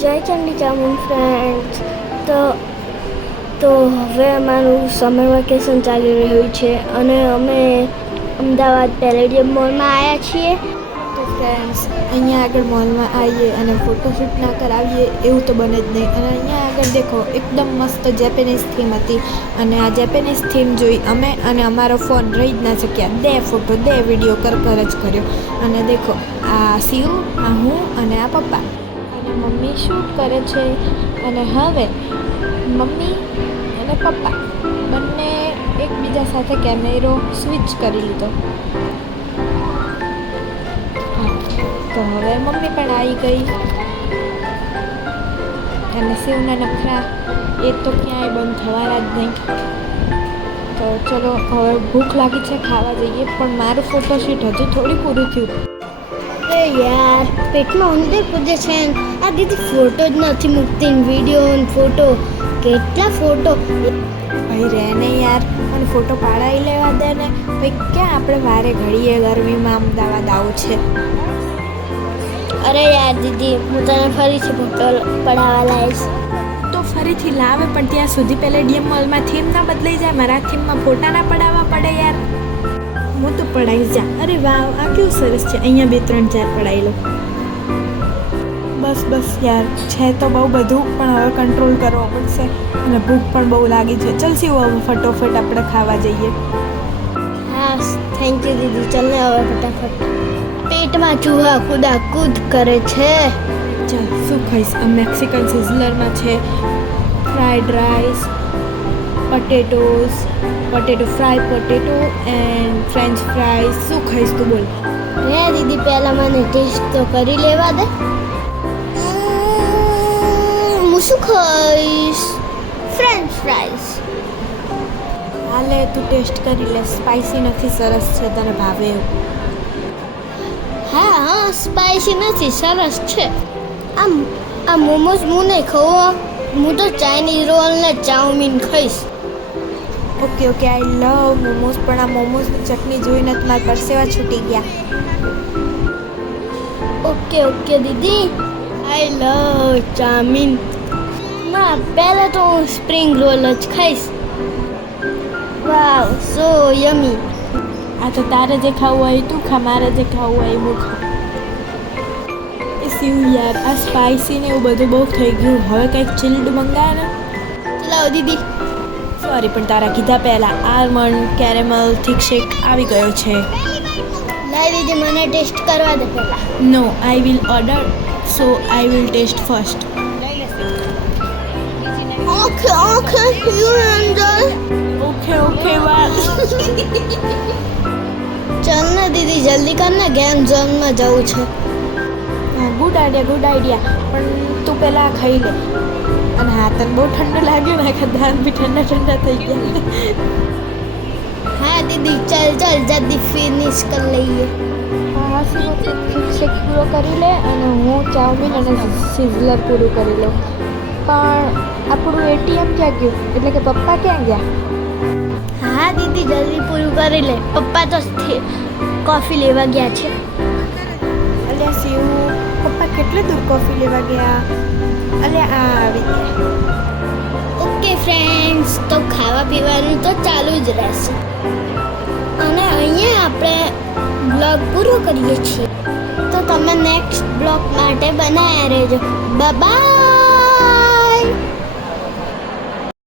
જય Chandika moon friends. તો હવે અમારું સમર વેકેશન ચાલી રહ્યું છે અને અમે અમદાવાદ પેલેડિયમ મોલમાં આવ્યા છીએ. તો ફ્રેન્ડ્સ, અહીંયા આગળ મોલમાં આવીએ અને ફોટોશૂટ ના કરાવીએ એવું તો બને જ નહીં. અને અહીંયા આગળ દેખો, એકદમ મસ્ત જેપેનીઝ થીમ હતી અને આ જેપેનીઝ થીમ જોઈ અમે અને અમારો ફોન રહી જ ના શક્યા. દે ફોટો દે વિડીયો કર જ કર્યો. અને દેખો, આ શિવ, આ હું અને આ પપ્પા અને મમ્મી શૂટ કરે છે. અને હવે મમ્મી અને પપ્પા બંને એકબીજા સાથે કેમેરો સ્વિચ કરી લીધો. તો હવે મમ્મી પણ આવી ગઈ અને શિવના નખરા એ તો ક્યાંય બંધ થવાના જ નહીં. તો ચલો, હવે ભૂખ લાગી છે, ખાવા જઈએ. પણ મારું ફોટોશૂટ હજુ થોડી પૂરું થયું. અરે યાર, પેટમાં ઉંદર પૂજે છે. આ દીદી ફોટો જ નથી મૂકતી. વિડીયો ફોટો, કેટલા ફોટો. ભાઈ રહે ને યાર, મને ફોટો પાડાવી લેવા દે ને. ભાઈ ક્યાં આપણે વારે ઘડીએ ગરમીમાં અમદાવાદ આવું છે. અરે યાર દીદી, હું તને ફરીથી ફોટો પડાવવા લાવીશ. તો ફરીથી લાવે, પણ ત્યાં સુધી પેલેડિયમ મોલમાં થીમ ના બદલાઈ જાય. મારા થીમમાં ફોટા ના પડાવવા પડે યાર. હું તો પડાવી જા. અરે વાવ, આ કેવું સરસ છે. અહીંયા 2 3 4 પડાવી લો. બસ યાર, છે તો બહુ બધું, પણ હવે કંટ્રોલ કરવો પડશે. અને ભૂખ પણ બહુ લાગી છે. ચાલ શિવ, હવે ફટોફટ આપણે ખાવા જઈએ. હા, થેન્ક યુ દીદી. ચાલ ને હવે ફટાફટ. પેટમાં ચૂહા કૂદ કરે છે. ચાલ, શું ખાઈશ? આ મેક્સિકન સિઝલરમાં છે fried rice, potato fry potato and French fries. શું ખાઈશ તું બોલ? હે દીદી, પહેલા મને ટેસ્ટ તો કરી લેવા દે. હું શું ખાઈશ? French fries. હાલે, તું ટેસ્ટ કરી લે. સ્પાઈસી નથી, સરસ છે, તને ભાવે એવું. હા, સ્પાઈસી નથી, સરસ છે. આ મોમોઝ હું નહીં ખાઉં. હું તો ચાઇનીઝ રોલ ને ચાઉમીન ખાઈશ. ઓકે, આઈ લવ મોમોઝ. પણ આ મોમોઝની ચટણી જોઈને જ મારા પરસેવા છૂટી ગયા. ઓકે દીદી, આઈ લવ ચાઉમીન. ના, પહેલાં તો હું સ્પ્રિંગ રોલ જ ખાઈશ. વાવ, સો યમી. આ તો તારે જે ખાવું હોય તું ખા, મારે જે ખાવું હોય હું ખા. એ શિવ યાર, આ સ્પાઈસી ને એવું બધું બહુ થઈ ગયું. હવે કંઈક ચિલ્ડ મંગાવે ને. લાવ દીદી. સોરી, પણ તારા કીધા પહેલાં આલમંડ કેરેમલ થીક શેક આવી ગયો છે. લાવ દીદી, મને ટેસ્ટ કરવા દે પહેલાં. No, I will order, so I will taste first. Okay, you enjoy. Okay વાત. ચાલ ને દીદી, જલ્દી કર ને, ગેમ ઝોનમાં જવું છે. હા, ગુડ આઈડિયા. પણ તું પહેલાં ખાઈ લે. અને હા, તને બહુ ઠંડુ લાગ્યું ને, આખા દાંત બી ઠંડા થઈ ગયા. હા દીદી, ચાલ જલ્દી ફિનિશ કરી લઈએ. હા, શેક પૂરો કરી લે અને હું ચાઉમીન અને સિઝલર પૂરું કરી લઉં. પણ આપણું એટીએમ ક્યાં ગયું? એટલે કે પપ્પા ક્યાં ગયા? હા દીદી, જલ્દી પૂરું કરી લે. પપ્પા તો કોફી લેવા ગયા છે. અલ્યા શિવ, પપ્પા કેટલે દૂર કોફી લેવા ગયા? અલ્યા આ આવી ગયા. ઓકે ફ્રેન્ડ્સ, તો ખાવા પીવાનું તો ચાલુ જ રહેશે. અને અહીંયા આપણે બ્લોગ પૂરો કરીએ છીએ. તો તમે નેક્સ્ટ બ્લોગ માટે બનાવ્યા રહેજો. બાય.